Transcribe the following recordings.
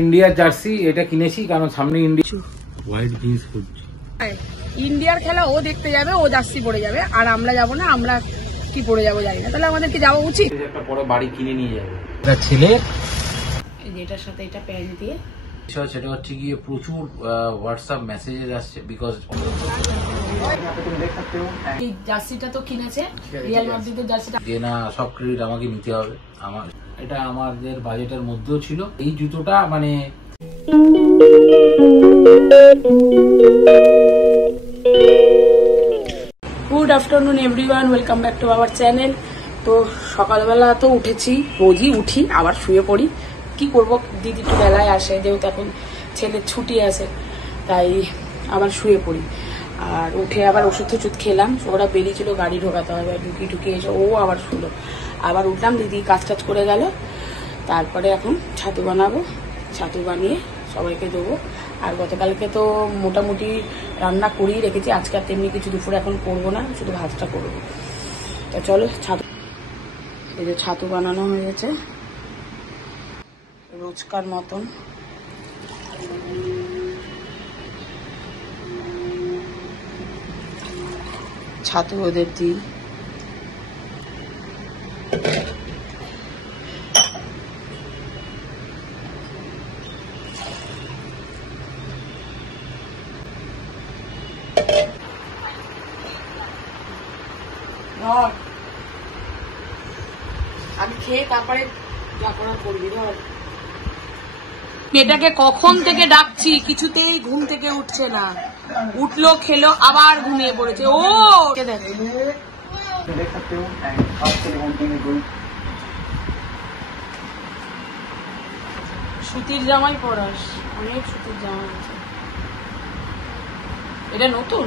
ইন্ডিয়ার জার্সি এটা কিনেছি কারণ সামনে ইন্ডিয়া হোয়াইট জিন্স পরছি। ইন্ডিয়ার খেলা ও দেখতে যাবে, ও জার্সি পরে যাবে, আর আমরা যাব না। আমরা কি পরে যাবো জানি না, তাহলে আমাদের কি যাওয়া উচিত? একটা পরে বাড়ি কিনে নিয়ে যাবে এটা ছেলে, এটার সাথে এটা প্যান্ট দিয়ে। সেটা হচ্ছে গিয়ে প্রচুর হোয়াটসঅ্যাপ মেসেজেস আসছে বিকজ এই জার্সিটা তো কিনেছে রিয়াল মাদ্রিদের জার্সিটা, যে না সব ক্রেডিট আমাকে নিতে হবে। আমার এটা আমাদের বাজেটের মধ্যেও ছিল। এই জুতোটা মানে good afternoon everyone, welcome back to our channel. তো সকালবেলা তো উঠেছি, রোজই উঠি আবার শুয়ে পড়ি। কি করব, দিদি একটু বেলায় আসে, যেহেতু এখন ছেলের ছুটি আছে, তাই আবার শুয়ে পড়ি। আর উঠে আবার ওষুধ টষুধ খেলাম, ওরা বেরিয়েছিল গাড়ি ঢোকাতে হবে, ঢুকিয়ে এসে ও আবার শুলো। আবার উঠলাম, দিদি কাজ টাজ করে গেল। তারপরে এখন ছাতু বানাবো, ছাতু বানিয়ে সবাইকে দেবো। আর গতকালকে তো মোটামুটি রান্না করেই রেখেছি, আজকে আর তেমনি কিছু দুপুরে এখন করবো না, শুধু ভাতটা করবো। তো চলো ছাতু, এই যে ছাতু বানানো হয়ে গেছে রোজকার মতন। ছাতু ওদের দিই, আমি খেয়ে তারপরে যা করার করবি। ধর মেয়েটাকে কখন থেকে ডাকছি, কিছুতেই ঘুম থেকে উঠছে না। উঠলো, খেলো, আবার ঘুমিয়ে পড়েছে। ও দেখ সুতির জামাই পরাস, অনেক সুতির জামা আছে। এটা নতুন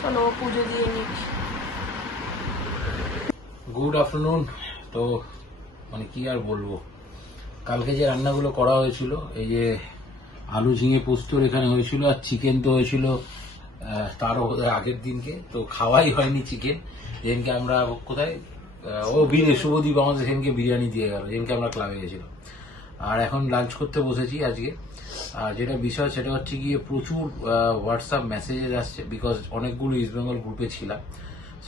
চলো পুজো দিয়ে নিক। Good afternoon. তো মানে কি আর বলবো, কালকে যে রান্নাগুলো করা হয়েছিল, এই যে আলু ঝিঙে পোস্তর এখানে হয়েছিল, আর চিকেন তো হয়েছিল তারও আগের দিনকে, তো খাওয়াই হয়নি চিকেন। যেদিনকে আমরা কোথায় শুভদীপ আমাদের সেদিনকে বিরিয়ানি দিয়ে গেল, যেদিনকে আমরা ক্লাবে গেছিলাম। আর এখন লাঞ্চ করতে বসেছি আজকে। আর যেটা বিষয় সেটা হচ্ছে গিয়ে প্রচুর হোয়াটসঅ্যাপ মেসেজেস আসছে বিকজ অনেকগুলো ইস্ট বেঙ্গল গ্রুপে ছিলাম।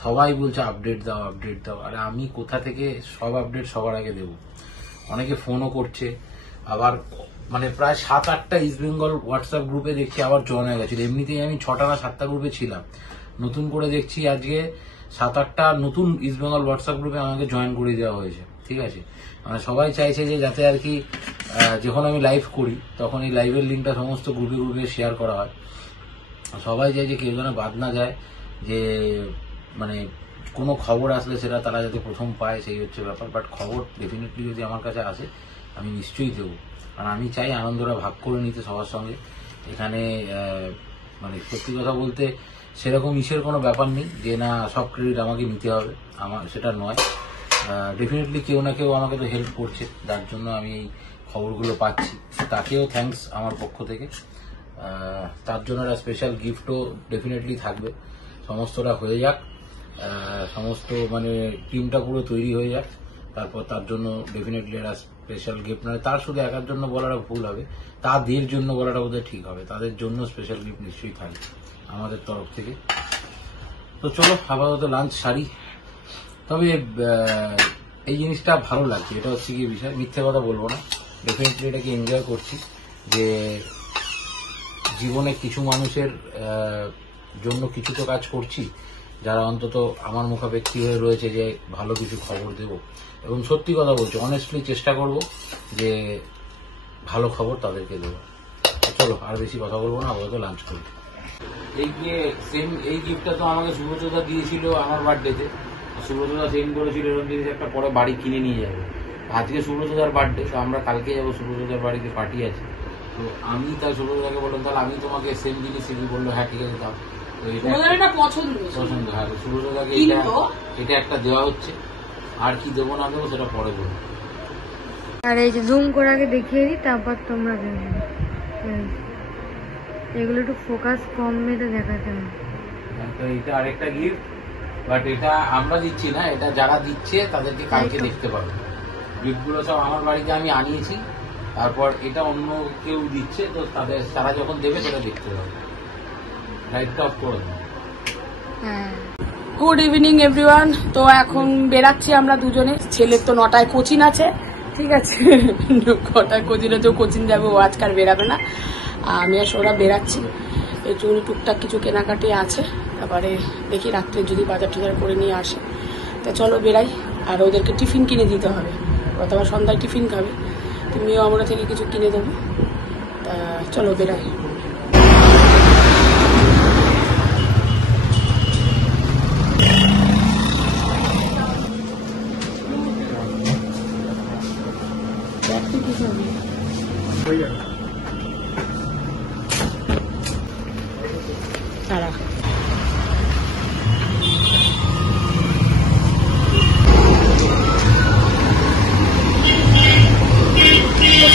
সবাই বলছে আপডেট দাও আপডেট দাও, আর আমি কোথা থেকে সব আপডেট সবার আগে দেবো। অনেকে ফোনও করছে, আবার মানে প্রায় 7-8টা ইস্ট বেঙ্গল হোয়াটসঅ্যাপ গ্রুপে দেখছি আবার জয়েন হয়ে গেছিল। এমনিতেই আমি 6টা না 7টা গ্রুপে ছিলাম, নতুন করে দেখছি আজকে 7-8টা নতুন ইস্ট বেঙ্গল হোয়াটসঅ্যাপ গ্রুপে আমাকে জয়েন করে দেওয়া হয়েছে। ঠিক আছে, মানে সবাই চাইছে যে যাতে আর কি যখন আমি লাইভ করি তখন এই লাইভের লিঙ্কটা সমস্ত গ্রুপে গ্রুপে শেয়ার করা হয়। সবাই চাই যে কেউ যেন বাদ না যায়, যে মানে কোনো খবর আসলে সেটা তারা যাতে প্রথম পায়, সেই হচ্ছে ব্যাপার। বাট খবর ডেফিনেটলি যদি আমার কাছে আসে আমি নিশ্চয়ই দেবো, কারণ আমি চাই আনন্দটা ভাগ করে নিতে সবার সঙ্গে। এখানে মানে সত্যি কথা বলতে সেরকম ইসের কোনো ব্যাপার নেই যে না সব ক্রেডিট আমাকে নিতে হবে, আমার সেটা নয়। ডেফিনেটলি কেউ না কেউ আমাকে তো হেল্প করছে, যার জন্য আমি এই খবরগুলো পাচ্ছি, তাকেও থ্যাঙ্কস আমার পক্ষ থেকে। তার জন্য একটা স্পেশাল গিফটও ডেফিনেটলি থাকবে। সমস্তটা হয়ে যাক, সমস্ত মানে টিমটা পুরো তৈরি হয়ে যাক, তারপর তার জন্য ডেফিনেটলি একটা স্পেশাল গিফট, মানে তার শুধু একার জন্য বলাটা ভুল হবে, তাদের জন্য বলাটা বোধহয় ঠিক হবে। তাদের জন্য স্পেশাল গিফট নিশ্চয়ই থাকবে আমাদের তরফ থেকে। তো চলো আপাতত লাঞ্চ সারি। তবে এই জিনিসটা ভালো লাগছে, এটা হচ্ছে কি বিষয়, মিথ্যে কথা বলবো না, ডেফিনেটলি এটাকে এনজয় করছি যে জীবনে কিছু মানুষের জন্য কিছু তো কাজ করছি, যারা অন্তত আমার মুখাপেক্ষী হয়ে রয়েছে যে ভালো কিছু খবর দেব। এবং সত্যি কথা বলছি, অনেস্টলি চেষ্টা করব যে ভালো খবর তাদেরকে দেবো। চলো আর বেশি কথা বলবো না, আপাতত লাঞ্চ করি। এই গিফটটা তো আমাকে সুব্রতদা দিয়েছিল আমার বার্থডেতে। সুব্রতদা সেন্ড করেছিল এরকম জিনিস একটা পরে বাড়ি কিনে নিয়ে যাবে। আজকে সুব্রতদার বার্থডে, তো আমরা কালকে যাবো, সুব্রতদার বাড়িতে পার্টি আছে। তো আমি তাই সুব্রতদাকে বললাম তাহলে আমি তোমাকে সেম জিনিস বললো হ্যাঁ ঠিক আছে দাও। তো এটা পছন্দ, হ্যাঁ সুব্রতদাকে এটা একটা দেওয়া হচ্ছে। আর কি দেবো না দেবো সেটা পরে বলবো। আর এই যে জুম করে আগে দেখিয়ে দিই, তারপর তোমরা দেখবে। এগুলো একটু ফোকাস কম মেরে দেখাতে হবে। তো এটা আরেকটা গিফট, বাট এটা আমরা দিচ্ছি না, এটা যারা দিচ্ছে তাদেরকে কালকে দেখতে পাবে। গিফটগুলো সব আমার বাড়িতে আমি আনিয়েছি, তারপর এটা অন্য কেউ দিচ্ছে, তো তারা যখন দেবে সেটা দেখতে পাবে। লাইটটা অফ করে দেবে। Good evening everyone. তো এখন বেরাচ্ছি আমরা দুজনে। ছেলের তো 9টায় কোচিং আছে, ঠিক আছে, 9টায় কোচিং আছে, কোচিং যাবে, ও আজকাল বেরাবে না। আমি আর ওরা বেরাচ্ছি, এর জন্য টুকটাক কিছু কেনাকাটি আছে, তারপরে দেখি রাত্রে যদি বাজার টাজার করে নিয়ে আসে। তা চলো বেরাই। আর ওদেরকে টিফিন কিনে দিতে হবে, অথবা সন্ধ্যায় টিফিন খাবে, তুমিও আমরা থেকে কিছু কিনে দেবো। তা চলো বেরাই। তারা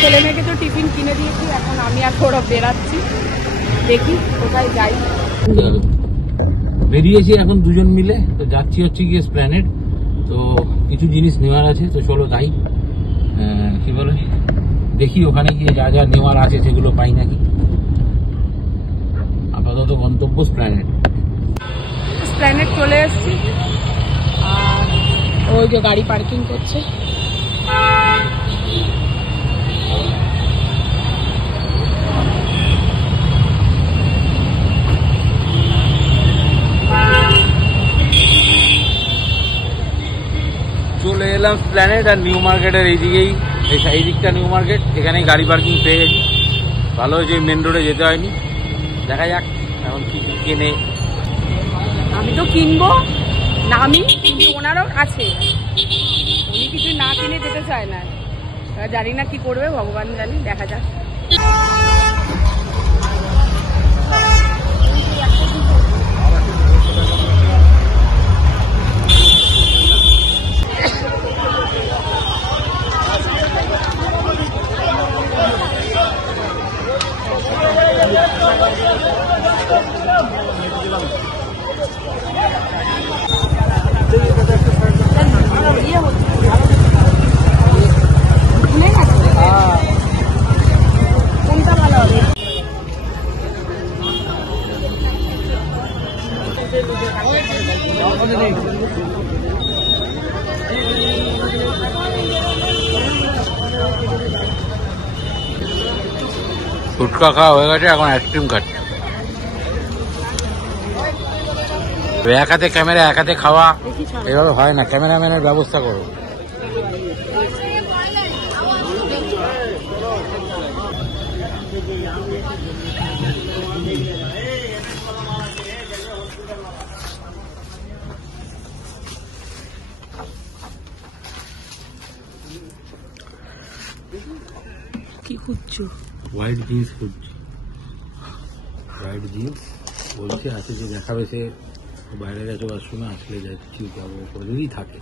ছেলে মেয়েকে তো টিফিন কিনে দিয়েছি, এখন আমি আর ওরা বেরাচ্ছি, দেখি কোথায় যাই। বেরিয়েছি এখন দুজন মিলে, তো যাচ্ছি হচ্ছে গিয়ে এসপ্ল্যানেড। তো কিছু জিনিস নেওয়ার আছে, তো চলো যাই। কি বলে, দেখি ওখানে গিয়ে যা যা নেওয়ার আছে সেগুলো পাই নাকি। আপাতত গন্তব্য এসপ্ল্যানেড। এসপ্ল্যানেড চলে এসছি, আর ওই যে গাড়ি পার্কিং করছে। চলে এলাম এসপ্ল্যানেড, আর নিউ মার্কেটের এইদিকেই, এই দিকটা নিউ মার্কেট, এখানেই গাড়ি পার্কিং পেয়ে গেছি। ভালো হয়েছে মেন রোডে যেতে হয়নি। দেখা যাক এখন কি কেনে। আমি তো কিনবো নামি, কিন্তু ওনারও আছে, উনি কিছু না কিনে যেতে চায় না। জানি না কি করবে, ভগবান জানি, দেখা যাক। কোনটা ভালো হবে? ফুচকা খাওয়া হয়ে গেছে, এখন আইসক্রিম খাচ্ছে। এক হাতে ক্যামেরা এক হাতে খাওয়া এভাবে হয় না, ক্যামেরাম্যানের ব্যবস্থা করো। কি খুঁজছো? হোয়াইট জিন্স খুঁজছি, হোয়াইট জিন্স বলছে আছে, যে দেখাবে সে বাইরে গেছে ওয়াশরুমে, আসলে যাচ্ছি যাবো যদি থাকে।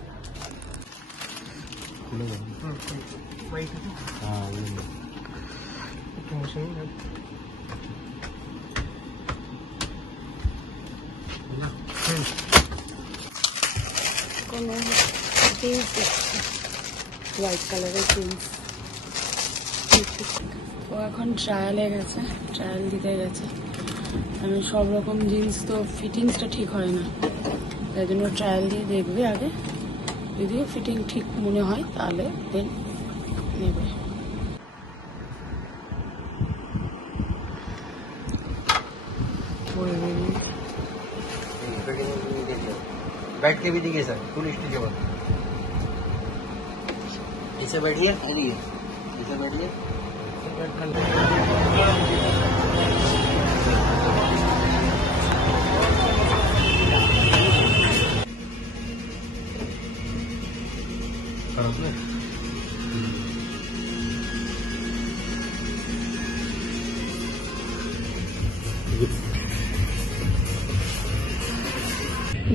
হোয়াইট কালারের জিন্স। ও এখন ট্রায়ালে গেছে, ট্রায়াল দিতে গেছে। আমি সব রকম জিন্স তো ফিটিংসটা ঠিক হয় না, তাই জন্য ট্রায়াল দিয়ে দেখবে আগে, যদি ফিটিং ঠিক মনে হয় তাহলে দেন নেবে। बैठ के भी दिखे सर, फुल स्टेजेबल। ऐसे बैठिए, ऐसे बैठिए।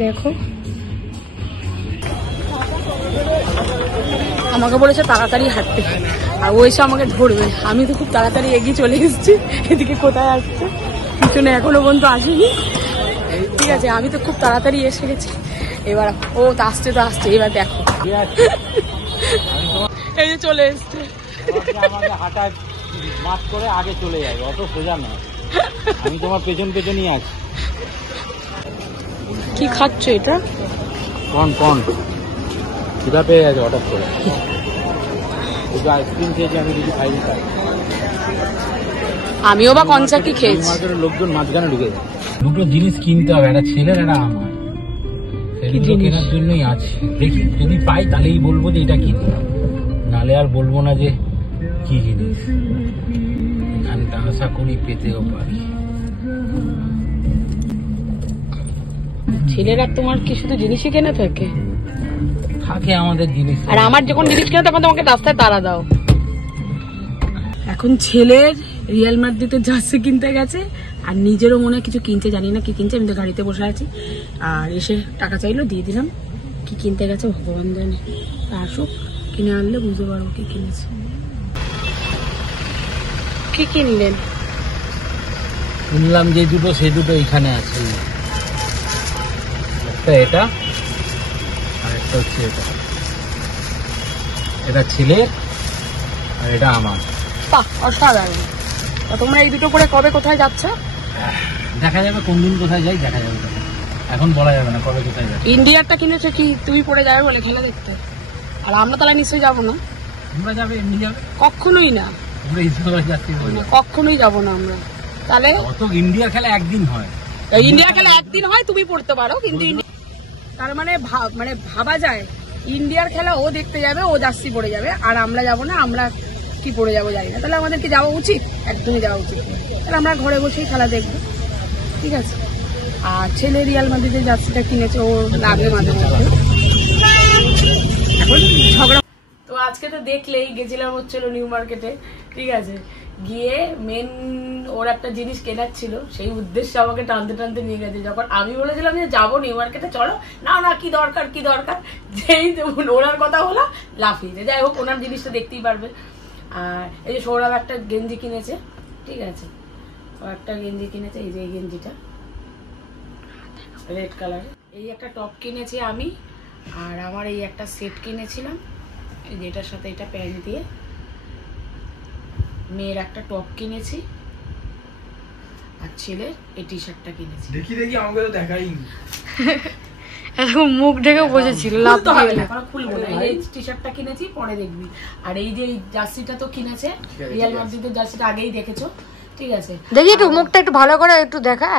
দেখো আমাকে বলেছে তাড়াতাড়ি হাঁটতে, আর ও এসে আমাকে ধরবে। আমি তো খুব তাড়াতাড়ি এগিয়ে চলে এসেছি। এদিকে কোথায় আসছে পিছনে এখনো পর্যন্ত আসেনি, ঠিক আছে। আমি তো খুব তাড়াতাড়ি এসে গেছি, এবার ও তো আসছে, এবার দেখো এই যে চলে এসছে। আমাকে হাঁটায় মাছ করে আগে চলে যাবে, অত সোজা নয়। আমি তোমার পেছনই আছি। কি খাচ্ছ এটা? কন খিদা পেয়ে গেছে হঠাৎ করে, শুধু আইসক্রিম খেয়েছি, আমি কিছু খাইনি। তাই আমিও বা কনসা কি খেয়েছি। মার্কেটের লোকজন মাঝখানে ঢুকে যায়। দুটো জিনিস কিনতে হবে, একটা ছেলের একটা আমার, সেগুলো কেনার জন্যই আছে। দেখি যদি পাই তাহলেই বলবো যে এটা কিনি, নালে আর বলবো না যে কি জিনিস। এখানটা আশা করি পেতেও পারি। ছেলেরা তোমার কি শুধু জিনিসই কেনা থাকে? থাকে আমাদের জিনিস। আর আমার যখন জিনিস কেনা তখন তোমাকে রাস্তায় তাড়া দাও। এখন ছেলের রিয়াল মাদ্রিদের জার্সি কিনতে গেছে, আর নিজেরও মনে হয় কিছু কিনছে, জানি না কি কিনছে। আমি তো গাড়িতে বসে আছি, আর এসে টাকা চাইলো, দিয়ে দিলাম। কি কিনতে গেছে ভগবান জানে, আসুক কিনে আনলে বুঝতে পারবো কি কিনেছে। কি কিনলেন? কিনলাম যে দুটো, সে দুটো এখানে আছে। একটা এটা, আর একটা হচ্ছে এটা। এটা ছেলের আর এটা আমার। বাহ, অসাধারণ। তা তোমরা এই দুটো করে কবে কোথায় যাচ্ছ? দেখা যাবে কোন দিন কোথায় যাই, দেখা যাবে তখন। এখন বলা যাবে না কবে কোথায় যাবে। ইন্ডিয়ারটা কিনেছো কি তুমি পরে যাবে বলে খেলা দেখতে? আর আমরা তাহলে নিশ্চয়ই যাবো না। তোমরা যাবে, এমনি যাবে? কখনোই না, আমরা ইসলামে যাচ্ছি বলে। কখনোই যাবো না আমরা। তাহলে অত ইন্ডিয়া খেলা একদিন হয়। ইন্ডিয়া খেলা একদিন হয়, তুমি পড়তে পারো, কিন্তু তার মানে ভাবা যায় ইন্ডিয়ার খেলা ও দেখতে যাবে, ও জার্সি পরে যাবে, আর আমরা যাব না। আমরা কি পরে যাবো জানি না। তাহলে আমাদের কি যাওয়া উচিত? একদমই যাওয়া উচিত। তাহলে আমরা ঘরে বসেই খেলা দেখবো, ঠিক আছে। আর ছেলে রিয়াল মাদ্রিদের জার্সিটা কিনেছে, ও লাগবে মাঝে মধ্যে। এখন ঝগড়া। তো আজকে তো দেখলেই গেছিলাম হচ্ছিল নিউ মার্কেটে, ঠিক আছে। গিয়ে মেন ওর একটা জিনিস কেনার ছিল, সেই উদ্দেশ্যে আমাকে টানতে টানতে নিয়ে গেছে। যখন আমি বলেছিলাম যে যাবো নিউ মার্কেটে, চলো, না কি দরকার, যেই ওনার কথা হলো লাফিয়ে। যাই হোক, ওনার জিনিসটা দেখতেই পারবে। আর এই যে সৌরভ একটা গেঞ্জি কিনেছে, ঠিক আছে, ও একটা গেঞ্জি কিনেছে, এই যে এই গেঞ্জিটা রেড কালার। এই একটা টপ কিনেছি আমি, আর আমার এই একটা সেট কিনেছিলাম, এই যেটার সাথে এটা প্যান্ট দিয়ে। মেয়ের একটা টপ কিনেছি, আর ছেলের এই টি শার্টটা কিনেছি। দেখি আমাকে তো দেখাই এখন মুখ ঢেকে বসেছিল, লাভ দিয়ে গেল। খুলবো না, এই টি শার্টটা কিনেছি, পরে দেখবি। আর এই যে জার্সিটা তো কিনেছে, রিয়াল মাদ্রিদের জার্সিটা আগেই দেখেছো, ঠিক আছে। দেখি একটু মুখটা একটু ভালো করে একটু দেখা।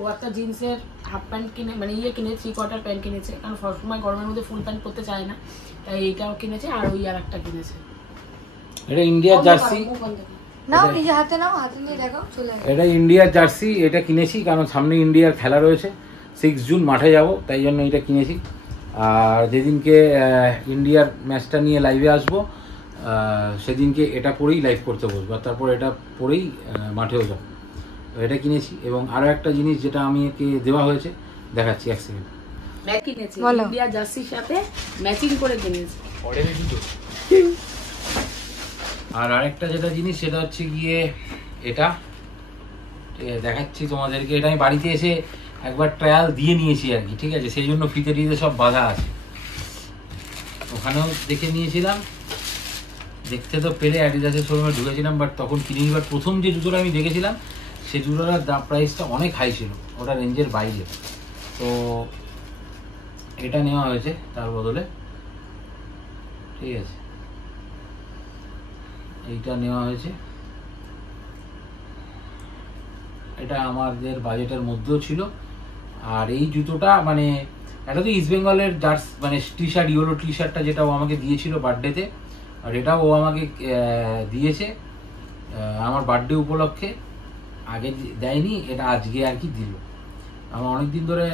ও একটা জিন্সের হাফ প্যান্ট কিনে, মানে কিনে 3/4 প্যান্ট কিনেছে, কারণ সবসময় গরমের মধ্যে ফুল প্যান্ট পরতে চায় না, তাই এইটাও কিনেছে। আর ওই আর একটা কিনেছে। এটা ইন্ডিয়ার জার্সি। নাও নিজে হাতে নাও, হাতে নিয়ে দেখাও, চলে এটা ইন্ডিয়ার জার্সি, এটা কিনেছি কারণ সামনে ইন্ডিয়ার খেলা রয়েছে, 6 জুন মাঠে যাব, তাই জন্য এটা কিনেছি। আর যেদিনকে ইন্ডিয়ার ম্যাচটা নিয়ে লাইভে আসবো, সেদিনকে এটা পরেই লাইভ করতে বসবো, আর তারপর এটা পরেই মাঠেও যাবো। তো এটা কিনেছি। এবং আরও একটা জিনিস যেটা আমি একে দেওয়া হয়েছে, দেখাচ্ছি এক সেকেন্ড। কিনেছে ইন্ডিয়া জার্সির সাথে ম্যাচিং করে কিনেছে। আর আরেকটা যেটা জিনিস সেটা হচ্ছে গিয়ে এটা দেখাচ্ছি তোমাদেরকে। এটা আমি বাড়িতে এসে একবার ট্রায়াল দিয়ে নিয়েছি আর কি, ঠিক আছে। সেই জন্য ফিতে টিতে সব বাধা আছে, ওখানেও দেখে নিয়েছিলাম। দেখতে তো পেরে অ্যাডিডাসের শোরুমে ঢুকেছিলাম, বাট তখন কিনে নিবার প্রথম যে জুতোটা আমি দেখেছিলাম, সেই জুতোটার দাম প্রাইসটা অনেক হাই ছিল, ওটা রেঞ্জের বাইরে। তো এটা নেওয়া হয়েছে তার বদলে, ঠিক আছে। এইটা নেওয়া হয়েছে, এটা আমাদের বাজেটের মধ্যেও ছিল। আর এই জুতোটা মানে এটা তো ইস্ট বেঙ্গলের জার্সি, মানে টি শার্ট, ইয়েলো টি শার্টটা যেটা ও আমাকে দিয়েছিল বার্থডেতে, আর এটাও ও আমাকে দিয়েছে আমার বার্থডে উপলক্ষে। আগে দেয়নি, এটা আজকে আর কি দিল। আমার অনেকদিন ধরে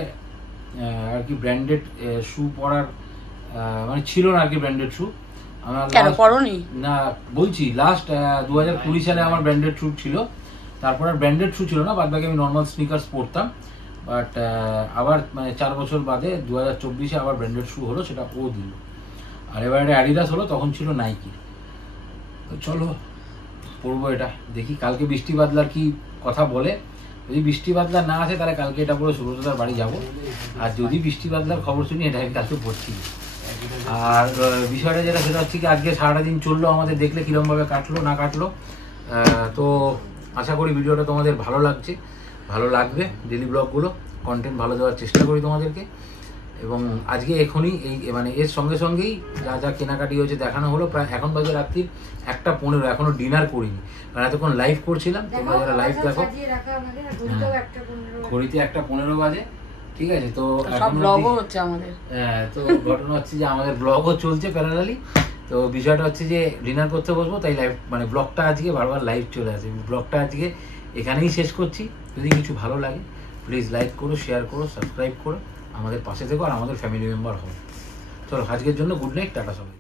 আর কি ব্র্যান্ডেড শু পরার মানে ছিল না আর কি, ব্র্যান্ডেড শু। না বলছি, লাস্ট 2020 সালে আমার ব্র্যান্ডেড শু ছিল, তারপর আর ব্র্যান্ডেড শু ছিল না, বাদ বাকি আমি নর্মাল স্নিকার্স পরতাম। বাট আবার মানে 4 বছর বাদে 2024-এ আবার ব্র্যান্ডেড শু হলো, সেটা ও দিল। আর এবার এটা অ্যাডিডাস হলো, তখন ছিল নাইকি। তো চলো পরবো এটা, দেখি কালকে বৃষ্টি বাদলার কি কথা বলে। যদি বৃষ্টি বাদলা না আসে তাহলে কালকে এটা পুরো সুব্রতদার বাড়ি যাব। আর যদি বৃষ্টি বাদলার খবর শুনি এটা আমি কালকে পড়ছি। আর বিষয়টা যেটা সেটা হচ্ছে কি আজকে সারাটা দিন চললো আমাদের, দেখলে কীরকমভাবে কাটলো না কাটলো। তো আশা করি ভিডিওটা তোমাদের ভালো লাগছে, ভালো লাগবে। ডেলি ব্লগগুলো কন্টেন্ট ভালো দেওয়ার চেষ্টা করি তোমাদেরকে। এবং আজকে এখনই এই মানে এর সঙ্গে সঙ্গেই যা যা কেনাকাটি হয়েছে দেখানো হলো। প্রায় এখন বাজে রাত্রি 1:15, এখনো ডিনার করিনি, কারণ এতক্ষণ লাইভ করছিলাম। তোমরা যারা লাইভ দেখো, ঘড়িতে 1:15 বাজে, ঠিক আছে। তো সব ব্লগও হচ্ছে আমাদের। হ্যাঁ, তো ঘটনা হচ্ছে যে আমাদের ব্লগও চলছে প্যারালালি। তো বিষয়টা হচ্ছে যে ডিনার করতে বসবো, তাই লাইভ মানে ব্লগটা আজকে বারবার লাইভ চলে আসে। ব্লগটা আজকে এখানেই শেষ করছি। যদি কিছু ভালো লাগে প্লিজ লাইক করো, শেয়ার করো, সাবস্ক্রাইব করো, আমাদের পাশে থেকো আর আমাদের ফ্যামিলি মেম্বার হও। চলো আজকের জন্য গুড নাইট, টাটা সবাই।